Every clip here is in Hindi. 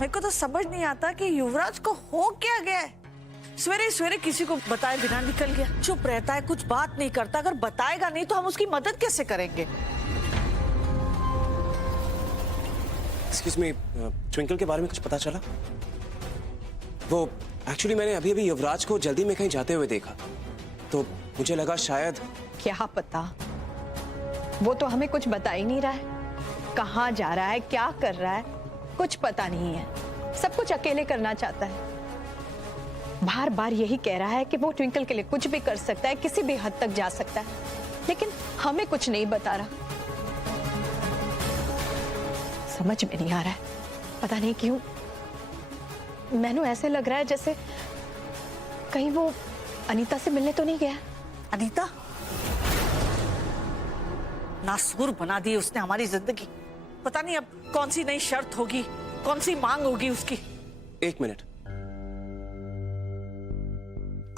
मेरे को तो समझ नहीं आता कि युवराज को हो क्या गया है। सवेरे सवेरे किसी को बताए बिना निकल गया, चुप रहता है, कुछ बात नहीं करता। अगर बताएगा नहीं तो हम उसकी मदद कैसे करेंगे? एक्सक्यूज मी, ट्विंकल के बारे में कुछ पता चला? वो एक्चुअली मैंने अभी अभी युवराज को जल्दी में कहीं जाते हुए देखा, तो मुझे लगा शायद। क्या पता, वो तो हमें कुछ बता ही नहीं रहा है। कहाँ जा रहा है, क्या कर रहा है, कुछ पता नहीं है। सब कुछ अकेले करना चाहता है। बार बार यही कह रहा है कि वो ट्विंकल के लिए कुछ भी कर सकता है, किसी भी हद तक जा सकता है, लेकिन हमें कुछ नहीं बता रहा। समझ में नहीं आ रहा है, पता नहीं क्यों मैनू ऐसे लग रहा है जैसे कहीं वो अनीता से मिलने तो नहीं गया। अनीता? नासूर बना दी उसने हमारी जिंदगी। पता नहीं अब कौन सी नई शर्त होगी, कौन सी मांग होगी उसकी। एक minute,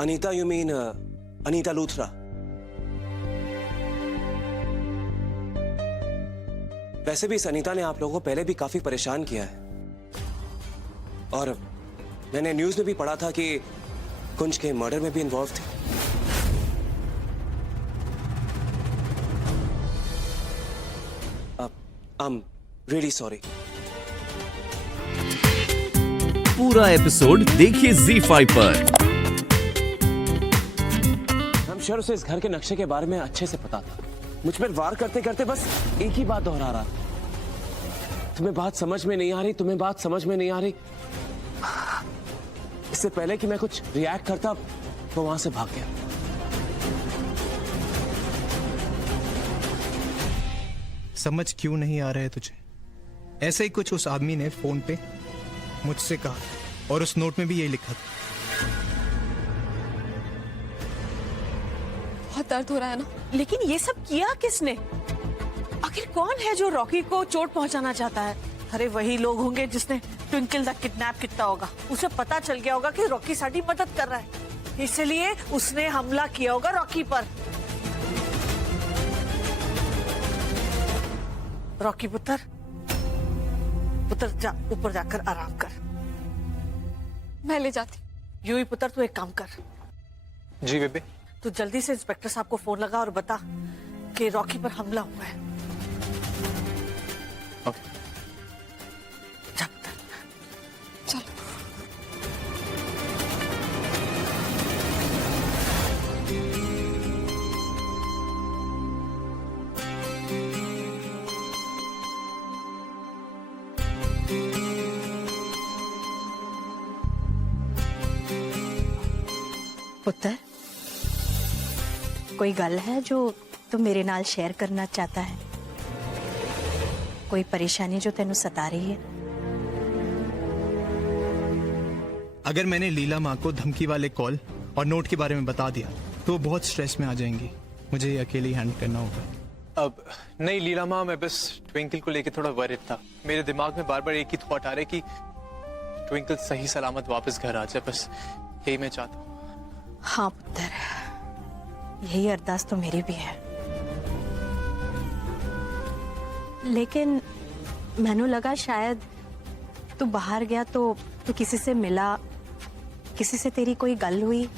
Anita you mean Anita Luthra? वैसे भी इस अनीता ने आप लोगों को पहले भी काफी परेशान किया है, और मैंने न्यूज में भी पढ़ा था कि कुंज के मर्डर में भी इन्वॉल्व थे। I'm really sorry. पूरा एपिसोड देखिए ZEE5 पर। I'm sure उसे इस घर के नक्शे के बारे में अच्छे से पता था। मुझ पर वार करते करते बस एक ही बात दोहरा रहा था। तुम्हें बात समझ में नहीं आ रही, तुम्हें बात समझ में नहीं आ रही। इससे पहले कि मैं कुछ रिएक्ट करता, वो वहां से भाग गया। समझ क्यों नहीं आ रहा है तुझे? ऐसे ही कुछ उस आदमी ने फोन पे मुझसे कहा, और उस नोट में भी यही लिखा था। बहुत दर्द हो रहा है ना। लेकिन ये सब किया किसने? आखिर कौन है जो रॉकी को चोट पहुंचाना चाहता है? अरे वही लोग होंगे जिसने ट्विंकल का किडनैप किया होगा। उसे पता चल गया होगा कि रॉकी साडी मदद कर रहा है, इसलिए उसने हमला किया होगा रॉकी पर। रॉकी पुत्र, जा ऊपर जाकर आराम कर। मैं ले जाती। यूं ही पुत्र, तू एक काम कर। जी बेबे। तू जल्दी से इंस्पेक्टर साहब को फोन लगा और बता कि रॉकी पर हमला हुआ है। ओके। जा पुत्र। चलो। पुत्र, कोई गल है जो तू मेरे नाल शेयर करना चाहता है? कोई परेशानी जो तेनू सता रही है? अगर मैंने लीला माँ को धमकी वाले कॉल और नोट के बारे में बता दिया तो वो बहुत स्ट्रेस में आ जाएंगी। मुझे ये अकेले हैंडल करना होगा। अब नहीं लीला माँ, मैं बस ट्विंकल को लेके थोड़ा वरिड था। मेरे दिमाग में बार बार एक ही थॉट आ रहा है कि ट्विंकल सही सलामत वापस घर आ जाए, बस यही मैं चाहता हूँ। हाँ पुत्र, यही अरदास तो मेरी भी है। लेकिन मैनू लगा शायद तू बाहर गया तो तू किसी से मिला, किसी से तेरी कोई गल हुई।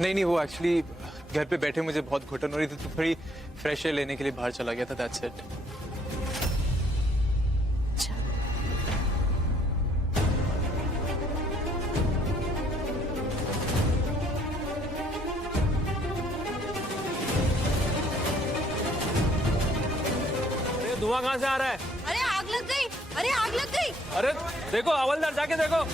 नहीं, वो एक्चुअली घर पे बैठे मुझे बहुत घुटन हो रही थी, तो थोड़ी फ्रेश एयर लेने के लिए बाहर चला गया था। That's it. धुआं कहाँ से आ रहा है? अरे आग लग गई! अरे आग लग गई! अरे देखो, हवलदार जाके देखो।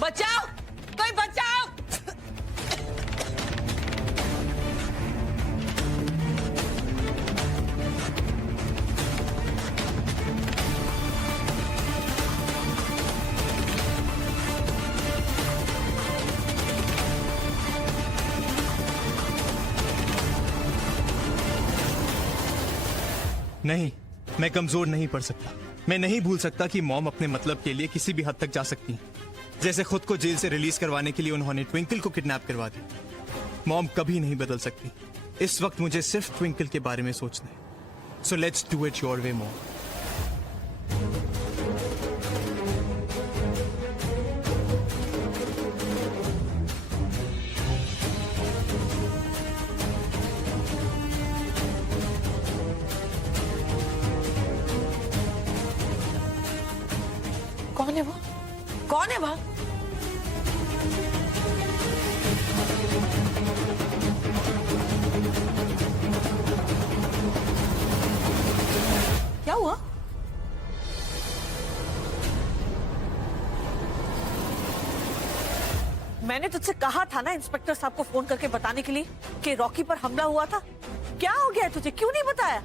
बचाओ, कोई बचाओ! नहीं, मैं कमजोर नहीं पड़ सकता। मैं नहीं भूल सकता कि मॉम अपने मतलब के लिए किसी भी हद तक जा सकती हैं। जैसे खुद को जेल से रिलीज करवाने के लिए उन्होंने ट्विंकल को किडनैप करवा दिया। मॉम कभी नहीं बदल सकती। इस वक्त मुझे सिर्फ ट्विंकल के बारे में सोचना है। So let's do it your way mom. कौन है वो? कौन है वो? क्या हुआ? मैंने तुझसे कहा था ना इंस्पेक्टर साहब को फोन करके बताने के लिए कि रॉकी पर हमला हुआ था। क्या हो गया है तुझे? क्यों नहीं बताया?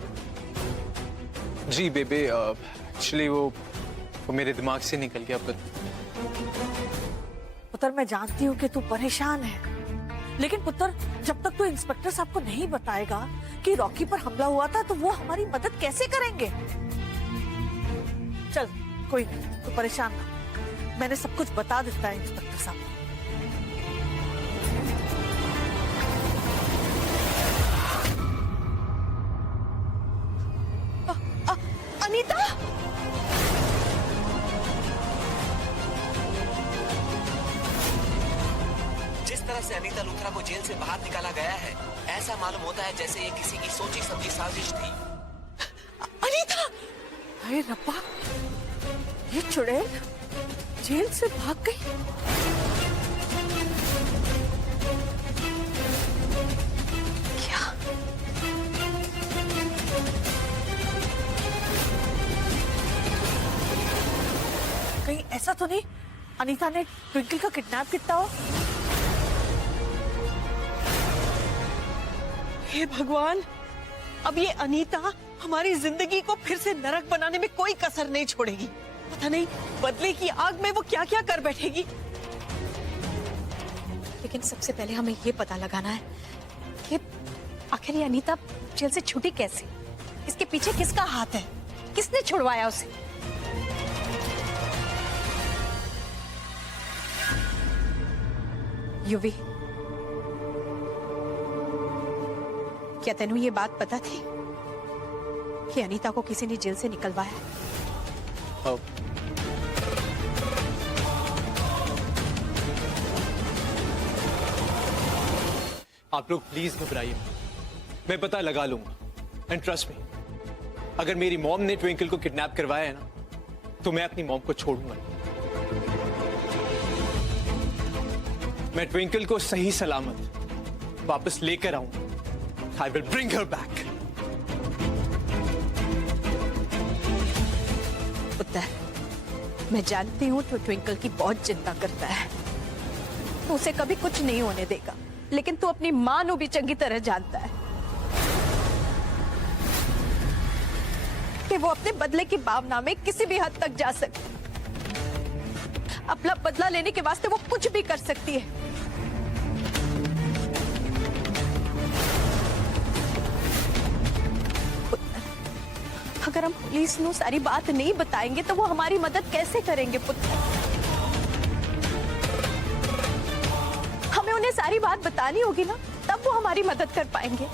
जी बेबे, एक्चुअली वो मेरे दिमाग से निकल गया। पर पुत्र, मैं जानती हूँ कि तू परेशान है, लेकिन पुत्र जब तक तू इंस्पेक्टर साहब को नहीं बताएगा कि रॉकी पर हमला हुआ था तो वो हमारी मदद कैसे करेंगे? चल कोई नहीं, तू परेशान ना, मैंने सब कुछ बता देता है इंस्पेक्टर साहब को। अनीता, जिस तरह से अनीता लूथरा को जेल से बाहर निकाला गया है, ऐसा मालूम होता है जैसे ये किसी की सोची समझी साजिश थी। अनीता! अरे रब्बा, ये चुड़ैल जेल से भाग गई। क्या? कहीं ऐसा तो नहीं अनीता ने ट्विंकल का किडनैप किया हो? हे भगवान, अब ये अनीता हमारी जिंदगी को फिर से नरक बनाने में कोई कसर नहीं छोड़ेगी। पता नहीं बदले की आग में वो क्या क्या कर बैठेगी। लेकिन सबसे पहले हमें ये पता लगाना है कि आखिर ये अनीता जेल से छूटी कैसे? इसके पीछे किसका हाथ है? किसने छुड़वाया उसे? युवी, क्या तेनू ये बात पता थी कि अनीता को किसी ने जेल से निकलवाया? आप लोग प्लीज घबराइए, मैं पता लगा लूंगा। एंड ट्रस्ट मी, अगर मेरी मॉम ने ट्विंकल को किडनैप करवाया है ना, तो मैं अपनी मॉम को छोड़ूंगा। मैं ट्विंकल को सही सलामत वापस लेकर आऊंगा। I will bring her back. उत्तर, मैं जानती हूँ तू ट्विंकल की बहुत चिंता करता है। तू उसे कभी कुछ नहीं होने देगा, लेकिन तू अपनी मां को भी चंगी तरह जानता है कि वो अपने बदले की भावना में किसी भी हद तक जा सकती। अपना बदला लेने के वास्ते वो कुछ भी कर सकती है। अगर हम पुलिस को सारी बात नहीं बताएंगे तो वो हमारी मदद कैसे करेंगे पुत्र? हमें उन्हें सारी बात बतानी होगी ना, तब वो हमारी मदद कर पाएंगे।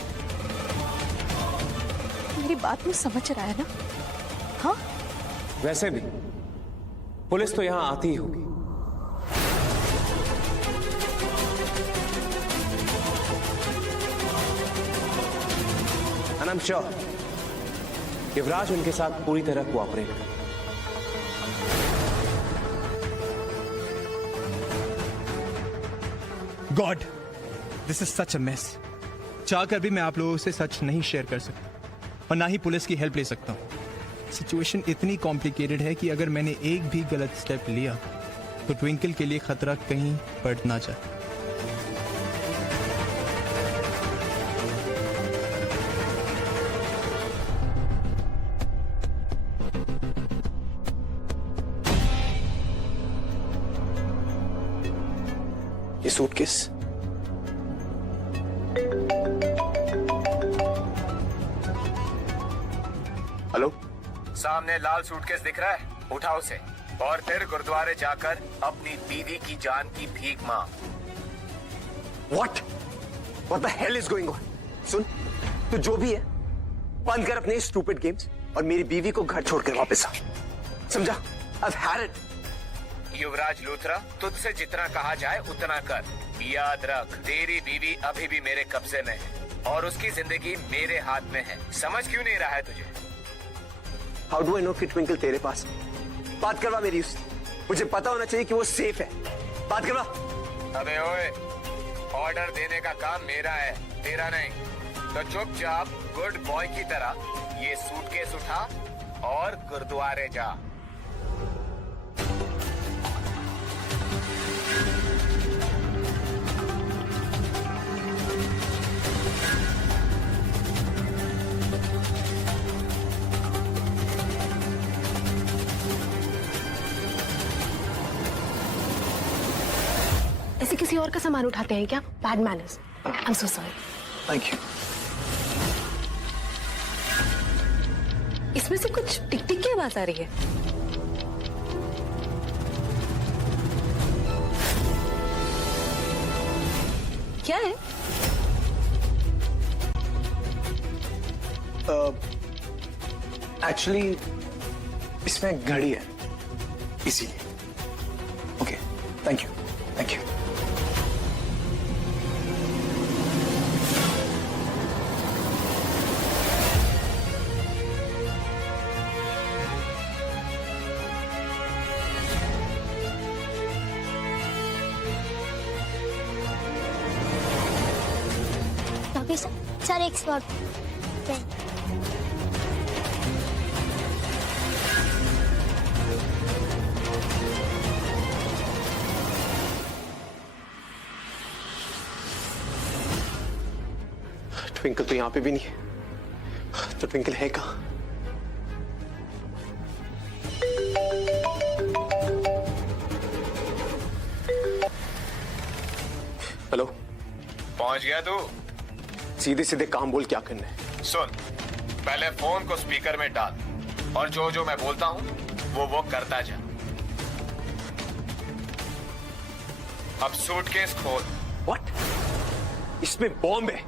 मेरी बात में समझ रहा है ना? हाँ, वैसे भी पुलिस तो यहां आती ही होगी। And I'm sure युवराज उनके साथ पूरी तरह कोऑपरेट करेगा। God, this is such a mess. चाहकर भी मैं आप लोगों से सच नहीं शेयर कर सकता और ना ही पुलिस की हेल्प ले सकता हूं। सिचुएशन इतनी कॉम्प्लिकेटेड है कि अगर मैंने एक भी गलत स्टेप लिया तो ट्विंकल के लिए खतरा कहीं बढ़ ना जाए। ये सूटकेस हेलो, सामने लाल सूटकेस दिख रहा है, उठा उसे और फिर गुरुद्वारे जाकर अपनी बीवी की जान की भीख मांग। What? What the hell is going on? सुन, तू जो भी है, बंद कर अपने स्टूपिड गेम्स और मेरी बीवी को घर छोड़कर वापस आ। समझा? I've had it. युवराज लूथरा, तुझसे जितना कहा जाए उतना कर। याद रख, तेरी बीवी अभी भी मेरे कब्जे में है और उसकी जिंदगी मेरे हाथ में है। समझ क्यों नहीं रहा है तुझे? How do I know कि ट्विंकल तेरे पास? बात करवा मेरी उससे। मुझे पता होना चाहिए कि वो सेफ है। बात करवा। अबे ओए, ऑर्डर देने का काम मेरा है, तेरा नहीं। तो चुपचाप गुड बॉय की तरह ये सूटकेस उठा और गुरुद्वारे जा। ऐसे किसी और का सामान उठाते हैं क्या? Bad manners. I am so sorry. Thank you. इसमें से कुछ टिक टिक की आवाज आ रही है। क्या है? एक्चुअली इसमें घड़ी है, इसीलिए। Okay, thank you, thank you. Sir एक स्पॉट पे ट्विंकल तो यहाँ पे भी नहीं है, तो ट्विंकल है कहाँ? हेलो, पहुंच गया तू? सीधे सीधे काम बोल, क्या करना है? सुन, पहले फोन को स्पीकर में डाल और जो जो मैं बोलता हूं वो करता जा। अब सूटकेस खोल। व्हाट? इसमें बॉम्ब है,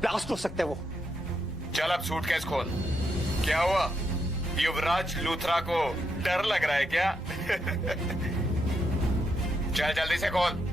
ब्लास्ट हो सकता है वो। चल अब सूटकेस खोल। क्या हुआ, युवराज लूथरा को डर लग रहा है क्या? चल जल्दी से खोल।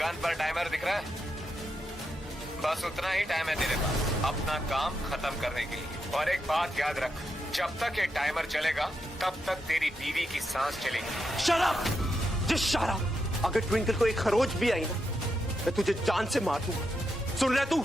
गन पर टाइमर दिख रहा है? बस उतना ही टाइम है तेरे पास अपना काम खत्म करने के लिए। और एक बात याद रख, जब तक ये टाइमर चलेगा तब तक तेरी बीवी की सांस चलेगी। Shut up! Just shut up! अगर ट्विंकल को एक खरोच भी आई ना, मैं तुझे जान से मार दूंगा। सुन रहा तू?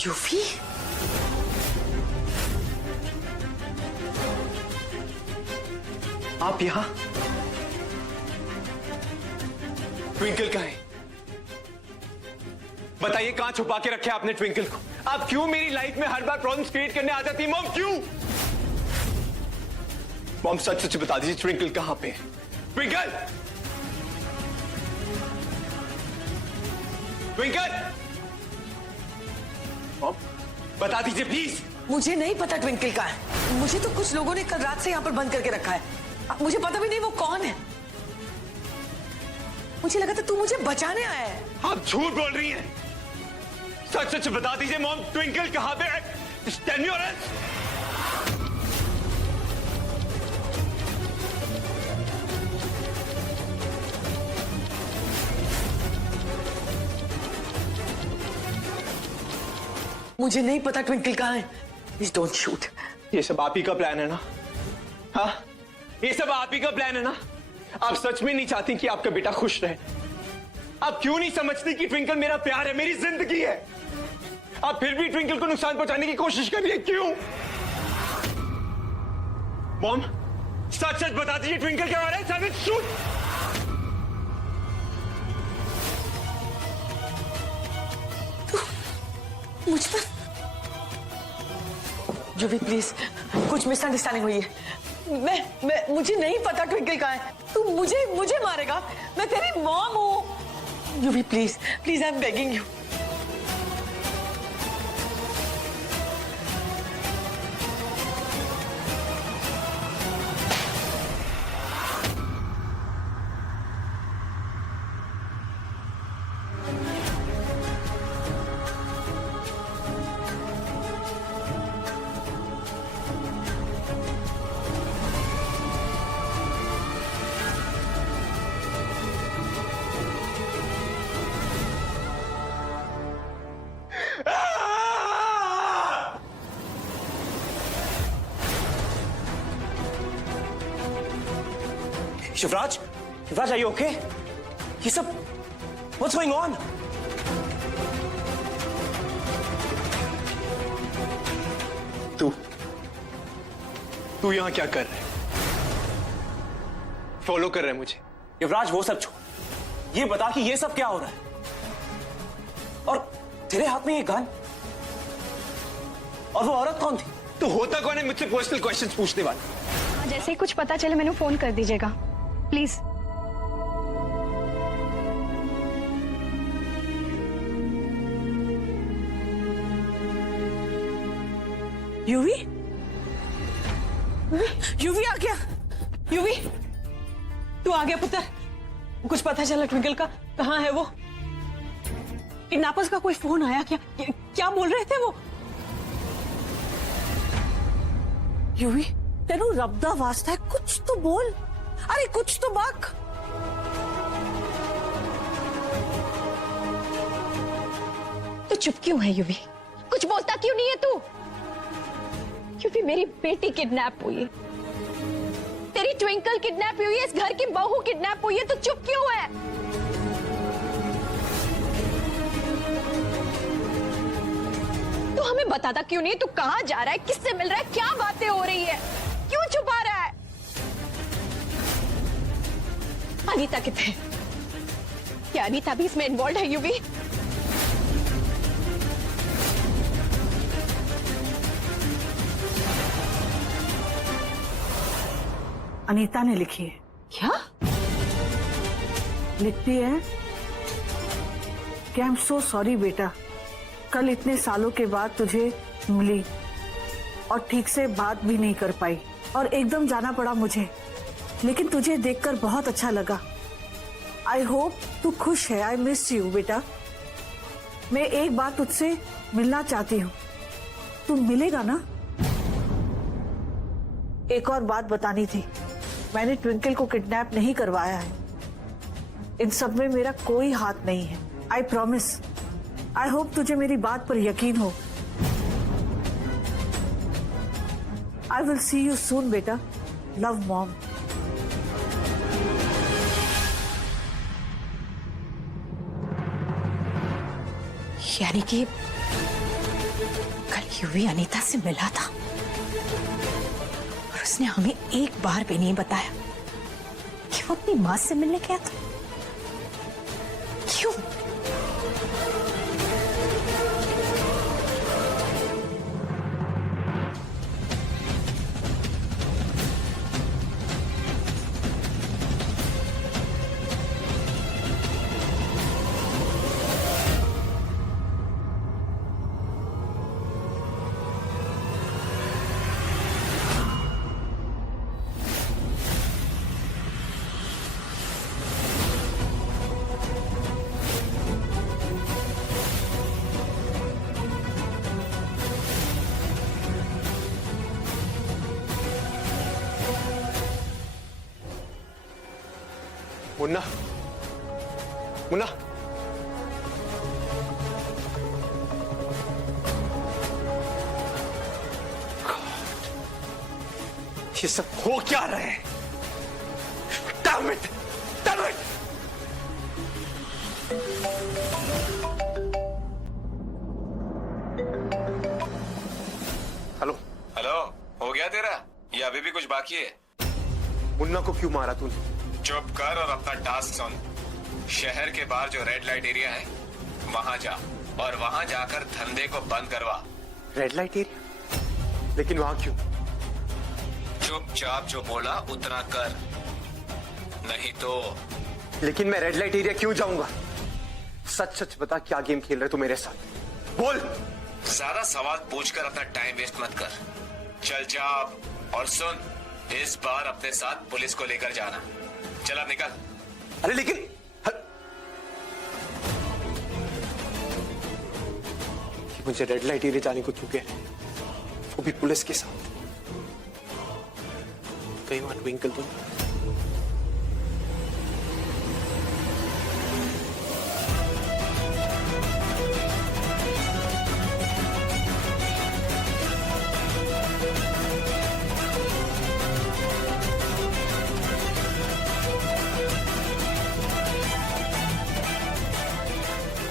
यूवी, आप यहां? ट्विंकल कहाँ है? बताइए, कहां छुपा के रखे आपने ट्विंकल को? आप क्यों मेरी लाइफ में हर बार प्रॉब्लम्स क्रिएट करने आ जाती है मॉम? क्यों? मॉम सच सच बता दीजिए, ट्विंकल कहां पे है? ट्विंकल! ट्विंकल! मॉम बता दीजिए प्लीज। मुझे नहीं पता ट्विंकल का है। मुझे तो कुछ लोगों ने कल रात से यहाँ पर बंद करके रखा है। मुझे पता भी नहीं वो कौन है। मुझे लगा था तू मुझे बचाने आया है। आप झूठ बोल रही हैं। सच सच बता दीजिए मॉम, ट्विंकल कहां पे है? Stand your hands. मुझे नहीं पता ट्विंकल कहाँ है। Please don't shoot. ये सब आप ही का प्लान है ना? हाँ, ये सब आप ही का प्लान है ना? आप सच में नहीं चाहती कि आपका बेटा खुश रहे? आप क्यों नहीं समझती कि ट्विंकल मेरा प्यार है, मेरी जिंदगी है? आप फिर भी ट्विंकल को नुकसान पहुंचाने की कोशिश कर रही है, क्यों? मॉम सच सच बता दीजिए, ट्विंकल क्या हो रहा है? सच शूट। मुझ पर यूवी प्लीज, कुछ मिसअंडरस्टैंडिंग हुई है। मुझे नहीं पता ट्विंकल कहाँ है। तू मुझे मारेगा? मैं तेरी मॉम हूँ। UV please please, I am begging you. Shivraj, Shivraj, are you okay? ये सब what's going on? तू यहां क्या कर रहा है? फॉलो कर रहा है मुझे? युवराज वो सब छोड़, ये बता कि ये सब क्या हो रहा है? और तेरे हाथ में ये गन, और वो औरत कौन थी? तो होता कौन है मुझसे पर्सनल क्वेश्चंस पूछने वाला? जैसे ही कुछ पता चले मैंने फोन कर दीजिएगा प्लीज। यूवी, यूवी आ गया। यूवी, तू आ गया पुत्र? कुछ पता चला ट्विंकल का? कहाँ है वो? किडनैपर्स का कोई फोन आया क्या? क्या बोल रहे थे वो? यूवी, तेनू रब दा वास्ता है, कुछ तो बोल। अरे कुछ तो बक। तो चुप क्यों है यूवी? कुछ बोलता क्यों नहीं है तू? यूवी, मेरी बेटी किडनैप हुई है, तेरी ट्विंकल किडनैप हुई है, इस घर की बहू किडनैप हुई है, तो चुप क्यों है? तू हमें बताता क्यों नहीं? तू कहां जा रहा है? किससे मिल रहा है? क्या बातें हो रही है? क्यों छुपा रहा है? अनीता कितने? क्या अनीता भी इसमें इन्वॉल्व है यूवी? अनीता ने लिखी है। क्या लिखती है कि आई एम सो सॉरी बेटा, कल इतने सालों के बाद तुझे मिली और ठीक से बात भी नहीं कर पाई और एकदम जाना पड़ा मुझे, लेकिन तुझे देखकर बहुत अच्छा लगा। आई होप तू खुश है। आई मिस यू बेटा। मैं एक बार तुझसे मिलना चाहती हूँ, तू मिलेगा ना? एक और बात बतानी थी, मैंने ट्विंकल को किडनैप नहीं करवाया है। इन सब में मेरा कोई हाथ नहीं है। I promise. आई होप तुझे मेरी बात पर यकीन हो। I will see you soon बेटा। Love mom. यानी कि यूवी अनीता से मिला था और उसने हमें एक बार भी नहीं बताया कि वो अपनी मां से मिलने गया था। क्यों? मुन्ना, मुन्ना, ये सब हो क्या रहा है? Damn it! Damn it! Hello, hello, हो गया तेरा या अभी भी कुछ बाकी है? मुन्ना को क्यों मारा तूने? चुप कर और अपना टास्क सुन। शहर के बाहर जो रेड लाइट एरिया है वहां जा और वहां जाकर धंधे को बंद करवा। Red light area? लेकिन वहां क्यों? चुपचाप जो बोला उतना कर, नहीं तो। लेकिन मैं रेड लाइट एरिया क्यों जाऊंगा? सच सच बता, क्या गेम खेल रहे तू मेरे साथ? बोल। ज्यादा सवाल पूछकर अपना टाइम वेस्ट मत कर। चल जा और सुन, इस बार अपने साथ पुलिस को लेकर जाना। चल अब निकल। अरे लेकिन मुझे रेड लाइट एरिया जाने को क्यों कह रहे हैं? वो भी पुलिस के साथ। कहीं वहां ट्विंकल तो नहीं?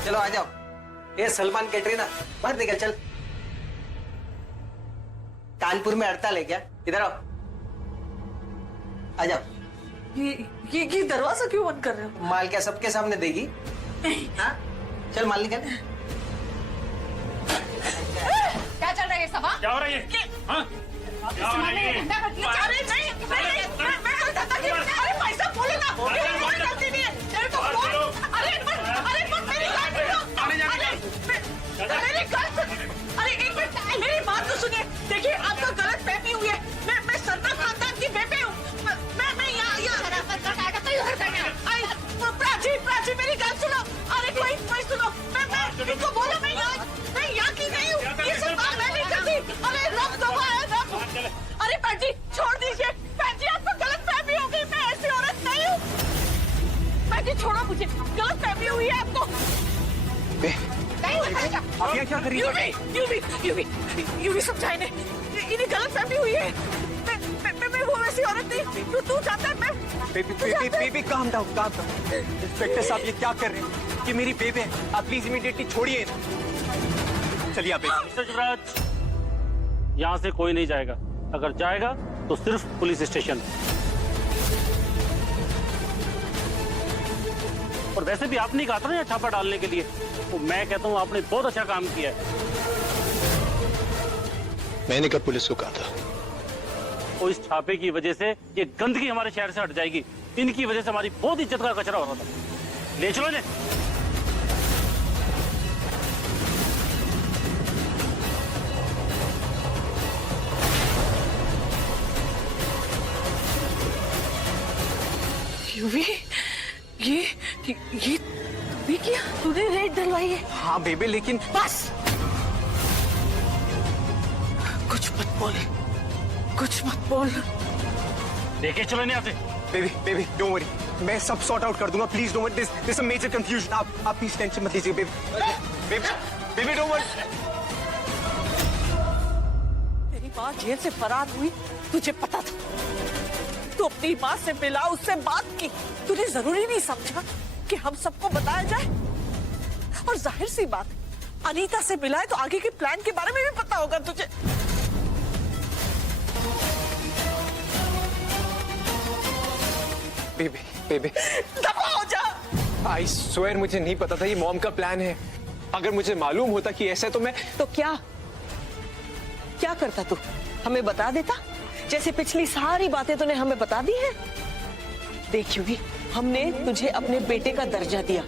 चलो आ जाओ। ये सलमान कैटरीना बाहर निकल चल। कानपुर में हड़ताल है क्या? इधर आओ, आ जाओ। ये दरवाजा क्यों बंद कर रहे हो? माल क्या सबके सामने देगी? हाँ? चल माल निकल। क्या चल रहा है ये सब? क्या हो रहा है ये? हाँ? क्या हो रहा है ये? अरे नहीं, मैं कोई धंधा नहीं। अरे पैसा बोले ना, मेरी कोई गलती नहीं है। तेरे को फोन, अरे एक मिनट, मेरी बात सुनो। मेरी बात सुनो। अरे एक मिनट, मेरी बात तो सुनिए। देखिए आपको गलत फहमी हुई है। मैं सरदार खानदान की बेबे हूँ। मैं यहाँ प्राची मेरी बात सुनो। अरे कोई सुनो। मैं इनको बोलो मैं यहाँ की नहीं हूँ। ये सब बात मैं नहीं करती। अरे रब दबा है रब। अरे पैंजी छोड़ दीजिए। पैंजी आपको गलत फहमी हो गई। मैं ऐसी औरत नहीं हूँ। पैंजी छोड़ो मुझे, गलत फहमी हुई है आपको। आप यहाँ क्या कर रही हो? यूवी समझाए ने, इन्हें गलत फहमी हुई है। मैं वो वैसी औरत नहीं। तू चाहता है मैं? Baby calm down, calm down. Inspector साहब ये क्या कर रहे हैं? ये मेरी बेबी है, आप प्लीज इमीडिएटली छोड़िए। चलिए आप। मिस्टर युवराज, यहाँ से कोई नहीं जाएगा। अगर जाएगा तो सिर्फ पुलिस स्टेशन। और वैसे भी आपने कहा था ना छापा डालने के लिए, तो मैं कहता हूँ आपने बहुत अच्छा काम किया है। मैंने कब पुलिस को कहा था? और इस छापे की वजह से ये गंदगी हमारे शहर से हट जाएगी। इनकी वजह से हमारी बहुत इज्जत का कचरा हो रहा था। ले चलो ने। यूवी, ये किया? तूने रेड डलवाई है? हाँ बेबी, लेकिन बस कुछ मत बोल, कुछ मत बोल। लेके चलो नहीं आते। बेबी डोंट वरी, मैं सब सॉर्ट आउट कर दूंगा। Please don't worry, this a major confusion. आप प्लीज टेंशन मत लीजिए बेबी डोंट वरी। तेरी माँ जेल से फरार हुई, तुझे पता था। तू अपनी माँ से मिला, उससे बात की। तूने जरूरी नहीं समझा कि हम सबको बताया जाए? और जाहिर सी बात, अनीता से मिला है तो आगे के प्लान के बारे में भी पता होगा तुझे। बेबी बेबी दफा हो जा। आई स्वेयर मुझे नहीं पता था ये मॉम का प्लान है। अगर मुझे मालूम होता कि ऐसा तो मैं तो क्या क्या करता तू? हमें बता देता, जैसे पिछली सारी बातें तूने हमें बता दी है। देख यूवी, हमने तुझे अपने बेटे का दर्जा दिया,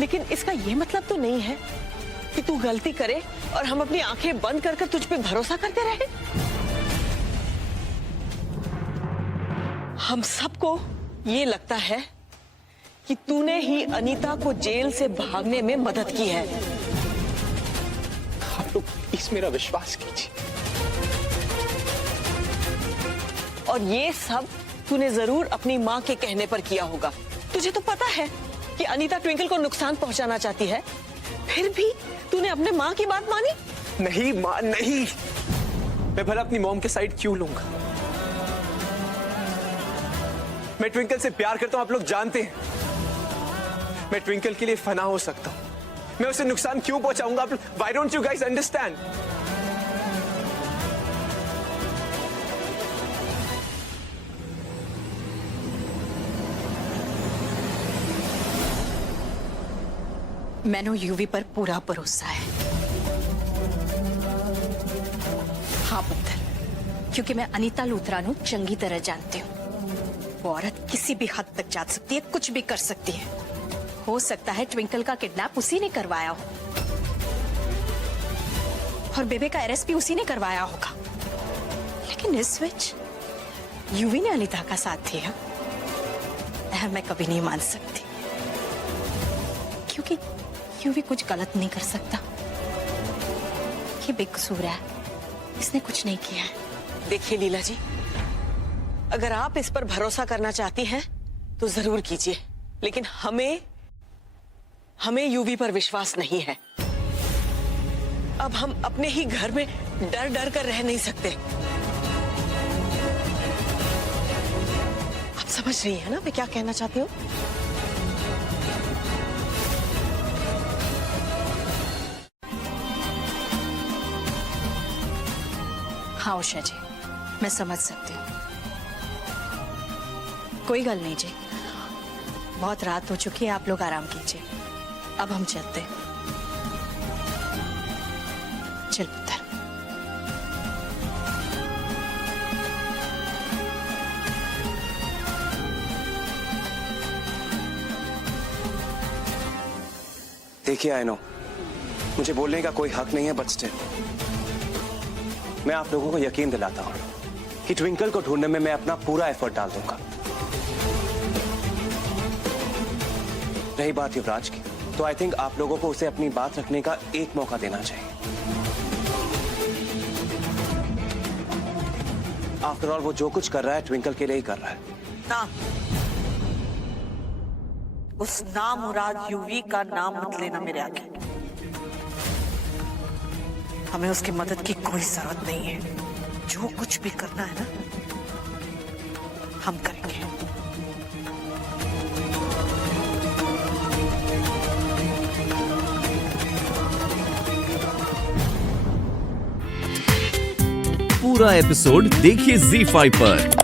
लेकिन इसका ये मतलब तो नहीं है कि तू गलती करे और हम अपनी आंखें बंद कर तुझ पे भरोसा करते रहे। हम सबको ये लगता है कि तूने ही अनीता को जेल से भागने में मदद की है। आप लोग प्लीज मेरा विश्वास कीजिए। और ये सब तूने जरूर अपनी माँ के कहने पर किया होगा। तुझे तो पता है कि अनीता ट्विंकल को नुकसान पहुंचाना चाहती है, फिर भी तूने अपने माँ की बात मानी। नहीं माँ नहीं, मैं भला अपनी मॉम के साइड क्यों लूंगा? मैं ट्विंकल से प्यार करता हूं, आप लोग जानते हैं। मैं ट्विंकल के लिए फना हो सकता हूं, मैं उसे नुकसान क्यों पहुंचाऊंगा? आप why don't you guys understand? मैंने यूवी पर पूरा भरोसा है। हाँ पुत्र, क्योंकि मैं अनीता लूथरा नु चंगी तरह जानती हूँ। वो औरत किसी भी हद तक जा सकती है, कुछ भी कर सकती है। हो सकता है ट्विंकल का किडनैप उसी ने करवाया हो और बेबे का अरेस्ट भी उसी ने करवाया होगा, लेकिन इस बीच यूवी ने अनीता का साथ दिया। मैं कभी नहीं मान सकती, क्योंकि यूवी कुछ गलत नहीं कर सकता। ये बेकसूर है, इसने कुछ नहीं किया है। देखिए लीला जी, अगर आप इस पर भरोसा करना चाहती हैं तो जरूर कीजिए, लेकिन हमें यूवी पर विश्वास नहीं है। अब हम अपने ही घर में डर डर कर रह नहीं सकते। आप समझ रही है ना मैं क्या कहना चाहती हूँ? हाँ उषा जी, मैं समझ सकती हूँ। कोई गल नहीं जी, बहुत रात हो चुकी है, आप लोग आराम कीजिए। अब हम चलते हैं। चल पुत्र। देखिए आई नो मुझे बोलने का कोई हक नहीं है, बट स्टिल मैं आप लोगों को यकीन दिलाता हूं कि ट्विंकल को ढूंढने में मैं अपना पूरा एफर्ट डाल दूंगा। रही बात युवराज की, तो आई थिंक आप लोगों को उसे अपनी बात रखने का एक मौका देना चाहिए। आफ्टर ऑल वो जो कुछ कर रहा है ट्विंकल के लिए ही कर रहा है ना। उस नामुराद यूवी का नाम मत लेना मेरे आगे। हमें उसकी मदद की कोई जरूरत नहीं है। जो कुछ भी करना है ना, हम करेंगे। पूरा एपिसोड देखिए ZEE5 पर।